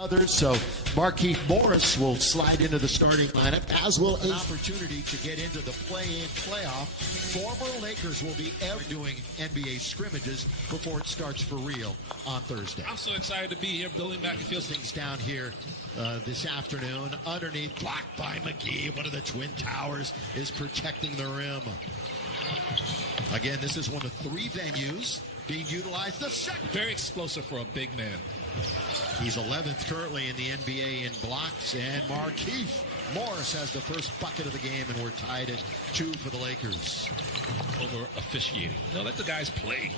Others, so Markieff Morris will slide into the starting lineup, as will an opportunity to get into the play-in playoff. Former Lakers will be ever doing NBA scrimmages before it starts for real on Thursday. I'm so excited to be here. Billy McAfee Things down here this afternoon. Underneath, blocked by McGee. One of the Twin Towers is protecting the rim. Again, this is one of 3 venues being utilized. The second. Very explosive for a big man. He's 11th currently in the NBA in blocks, and Markieff Morris has the first bucket of the game, and we're tied at 2 for the Lakers. Over officiating. Let the guys play.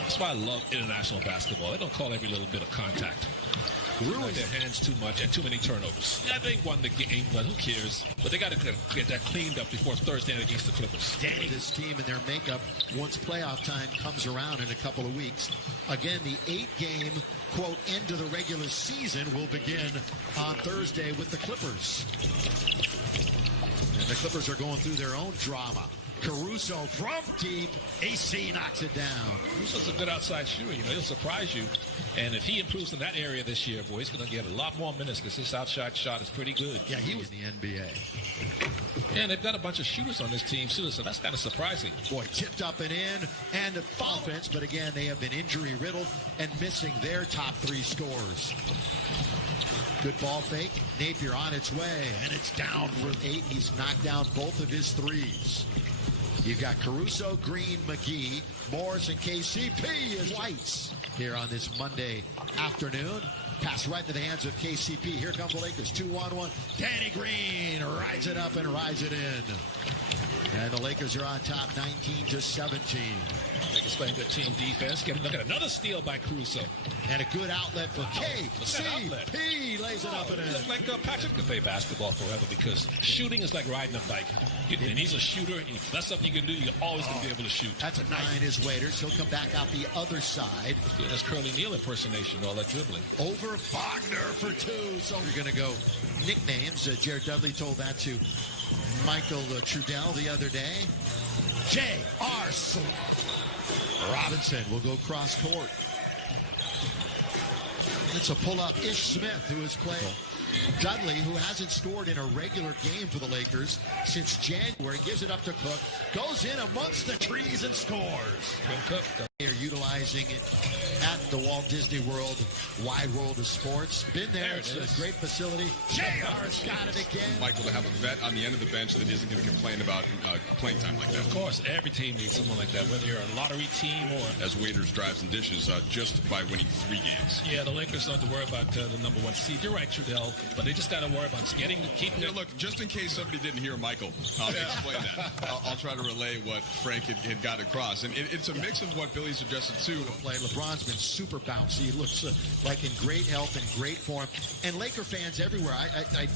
That's why I love international basketball. They don't call every little bit of contact. Ruin their hands too much and too many turnovers. Yeah, they won the game, but who cares? But they got to get that cleaned up before Thursday night against the Clippers. This team and their makeup once playoff time comes around in a couple of weeks. Again, the 8-game, quote, end of the regular season will begin on Thursday with the Clippers. And the Clippers are going through their own drama. Caruso from deep. AC knocks it down. Caruso's a good outside shooter. He'll surprise you. And if he improves in that area this year, boy, he's going to get a lot more minutes because his outside shot is pretty good. Yeah, he was in the NBA. Yeah, and they've got a bunch of shooters on this team, too, so that's kind of surprising. Boy, tipped up and in, and offense, but again, they have been injury-riddled and missing their top 3 scorers. Good ball fake. Napier on its way, and it's down for 8. He's knocked down both of his threes. You've got Caruso, Green, McGee, Morris, and KCP as Whites here on this Monday afternoon. Pass right into the hands of KCP. Here come the Lakers. 2-on-1. Danny Green rides it up and rides it in. And the Lakers are on top 19-17. Lakers playing good team defense. Look at another steal by Caruso. And a good outlet for KCP. Lays it up and in. Look like Patrick could play basketball forever because shooting is like riding a bike. And he's a shooter. If that's something you can do, you're always going to be able to shoot. That's a 9 is Waiters. He'll come back out the other side. Yeah, that's Curly Neal impersonation, all that dribbling. Over Wagner for 2. So we're going to go nicknames. Jared Dudley told that to Michael Trudell the other day. J.R. Robinson will go cross court. It's a pull-up. Ish Smith, who has played. Dudley, who hasn't scored in a regular game for the Lakers since January, gives it up to Cook, goes in amongst the trees and scores. They are utilizing it at the Walt Disney World, Wide World of Sports. Been there. It's a great facility. JR's got it again. Michael, to have a vet on the end of the bench that isn't going to complain about playing time like that. Of course, every team needs someone like that, whether you're a lottery team or... As Waiters drives and dishes just by winning 3 games. Yeah, the Lakers don't have to worry about the number 1 seed. You're right, Trudell, but they just got to worry about keeping it. Look, just in case somebody didn't hear Michael, I'll explain that. I'll try to relay what Frank had got across. And it's a mix of what Billy suggested, too. LeBron's been super bouncy. He looks like in great health and great form. And Laker fans everywhere. I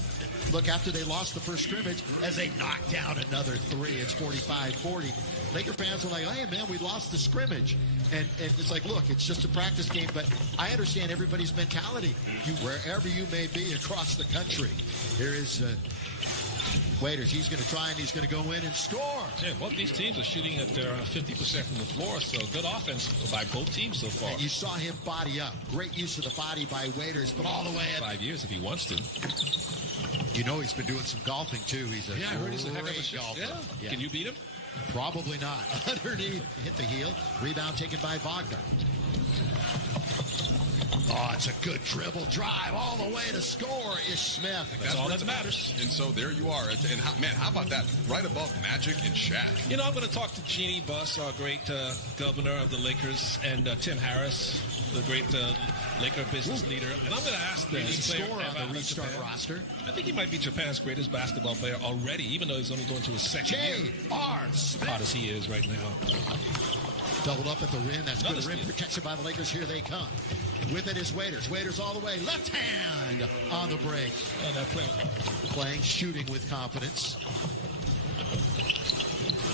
look, after they lost the first scrimmage, as they knocked down another 3, it's 45-40. Laker fans are like, hey, man, we lost the scrimmage. And it's like, look, it's just a practice game, but I understand everybody's mentality. Wherever you may be across the country, here is Waiters. He's going to try and he's going to go in and score. Yeah, both these teams are shooting at their 50% from the floor, so good offense by both teams so far. And you saw him body up. Great use of the body by Waiters, but all the way at 5 years if he wants to. You know he's been doing some golfing, too. He's a great golfer. Yeah. Can you beat him? Probably not. Underneath, hit the heel. Rebound taken by Wagner. Oh, it's a good dribble drive all the way to score. Ish Smith. That's all that matters. And so there you are. And how about that? Right above Magic and Shaq. I'm going to talk to Jeannie Buss, our great governor of the Lakers, and Tim Harris, the great Laker business leader. And I'm going to ask them. He's score on the restart roster. I think he might be Japan's greatest basketball player already, even though he's only going to his second year. J.R. Smith. Hot as he is right now. Doubled up at the rim. That's good rim protection by the Lakers. Here they come. With it is Waiters. Waiters all the way. Left hand on the break. And playing, shooting with confidence.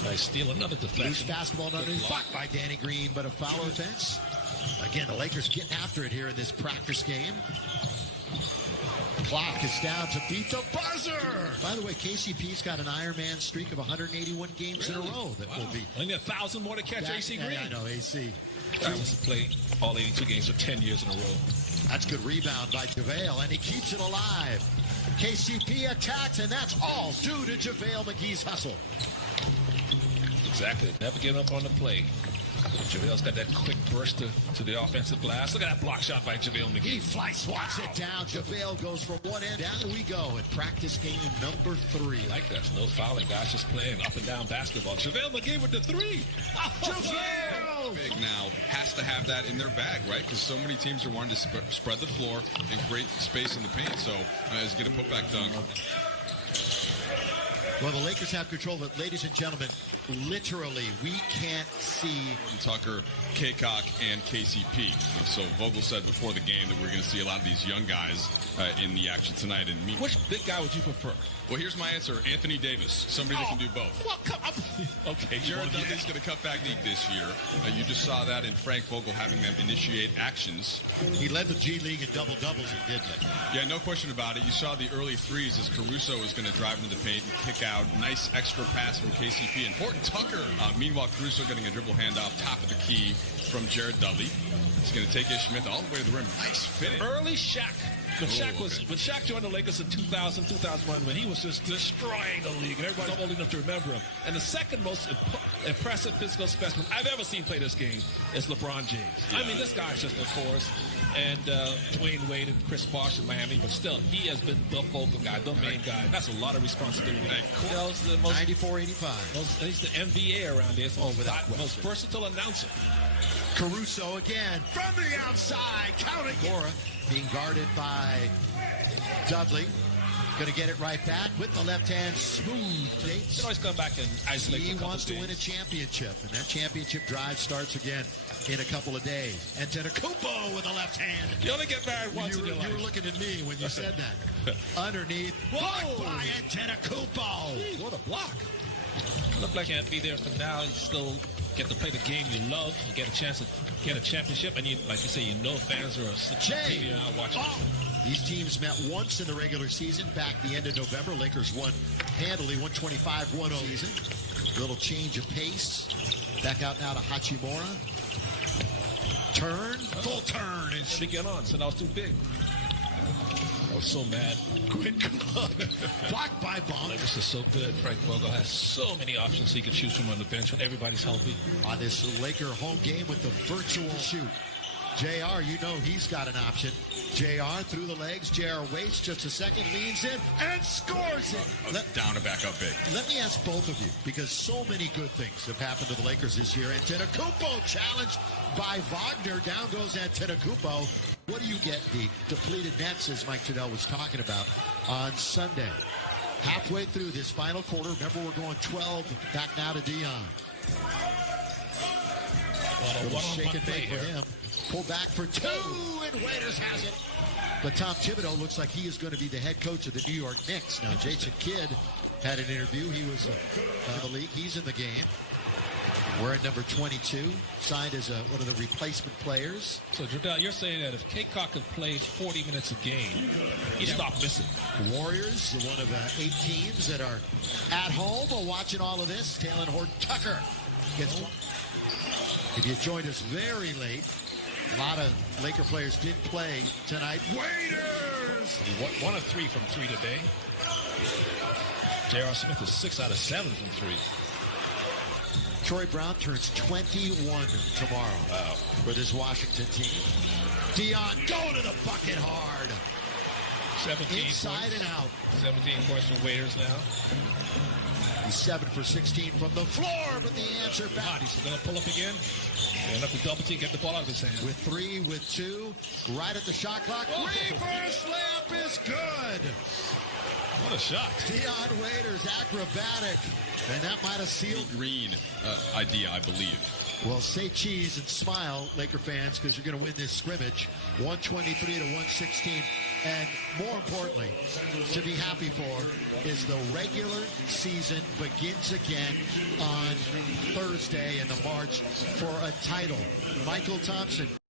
They steal another deflection. Loose basketball underneath. Blocked by Danny Green, but a foul offense. Again, the Lakers getting after it here in this practice game. Clock is down to beat the buzzer. By the way, KCP's got an Ironman streak of 181 games in a row. That will be. Only 1,000 more to catch AC Green. I know, AC. He wants to play all 82 games for 10 years in a row. That's good rebound by JaVale, and he keeps it alive. KCP attacks, and that's all due to JaVale McGee's hustle. Exactly. Never give up on the play. JaVale's got that quick burst to the offensive glass. Look at that block shot by JaVale McGee. He fly swats it down. JaVale goes from one end. Down we go in practice game number 3. Like that. No fouling. Guys just playing up and down basketball. JaVale McGee with the 3. JaVale! Big now has to have that in their bag, right? Because so many teams are wanting to spread the floor and create space in the paint. So he's going to put back dunk. Well, the Lakers have control of it. Ladies and gentlemen, literally, we can't see Tucker, Kaycock, and KCP. So Vogel said before the game that we're going to see a lot of these young guys in the action tonight. And which big guy would you prefer? Well, here's my answer. Anthony Davis, somebody that can do both. Well, come on. Okay. Jared Dudley's going to cut back league this year. You just saw that in Frank Vogel having them initiate actions. He led the G League in double-doubles, didn't he? Yeah, no question about it. You saw the early threes as Caruso was going to drive into the paint and kick out. Nice extra pass from KCP. And Horton Tucker. Meanwhile, Caruso getting a dribble handoff, top of the key from Jared Dudley. He's going to take Ish Smith all the way to the rim. Nice finish. Early Shaq. When Shaq joined the Lakers in 2000, 2001, when he was just destroying the league, and everybody's old enough to remember him. And the second most impressive physical specimen I've ever seen play this game is LeBron James. Yeah. I mean, this guy's just a force. And Dwayne Wade and Chris Bosh in Miami, but still, he has been the focal guy, the main guy. That's a lot of responsibility. The most 94-85. He's the NBA around here. So most versatile announcer. Caruso again from the outside, counting. Mora being guarded by Dudley. Going to get it right back with the left hand, smooth takes. He always come back and isolate. He wants to win a championship, and that championship drive starts again in a couple of days. And Antetokounmpo with a left hand. You only get married once in your life. You were looking at me when you said that. Underneath, blocked by Antetokounmpo. What a block! Look like you can't be there for now. You still get to play the game you love. You get a chance to get a championship, and you, like you say, you know fans are sitting out watching. These teams met once in the regular season back the end of November. Lakers won handily, 125-1-0 season. Little change of pace. Back out now to Hachimura. Turn, full turn. And she get on, so that was too big. I was so mad. Quinn Cook. Blocked by Bonk. This is so good. Frank Vogel has so many options he can choose from on the bench when everybody's healthy. On this Laker home game with the virtual shoot. JR, you know he's got an option. JR through the legs. JR waits just a second, leans in, and scores it. Down and back up big. Let me ask both of you, because so many good things have happened to the Lakers this year. Antetokounmpo challenged by Wagner. Down goes Antetokounmpo. What do you get, the depleted Nets, as Mike Trudell was talking about, on Sunday? Halfway through this final quarter, remember we're going 12, back now to Dion. Little shake and bake for him. Pull back for 2, and Waiters has it. But Tom Thibodeau looks like he is going to be the head coach of the New York Knicks. Now, Jason Kidd had an interview. He was in the league. He's in the game. Wearing number 22, signed as one of the replacement players. So, Jardel, you're saying that if Kaycock could play 40 minutes a game, he'd stop missing. The Warriors, one of 8 teams that are at home while watching all of this. Talen Horton-Tucker gets one. If you joined us very late, a lot of Laker players did play tonight. Waiters! 1 of 3 from 3 today. J.R. Smith is 6 out of 7 from 3. Troy Brown turns 21 tomorrow for this Washington team. Dion going to the bucket hard. 17 inside points. And out. 17 points from Waiters now. He's 7 for 16 from the floor, but the answer back. He's going to pull up again. And up to double team, get the ball out of his hand. With 3, with 2, right at the shot clock. Reverse layup is good. What a shot. Dion Waiters, acrobatic. And that might have sealed. Green idea, I believe. Well, say cheese and smile, Laker fans, because you're going to win this scrimmage. 123 to 116. And more importantly, to be happy for is the regular season begins again on Thursday in the march for a title. Michael Thompson.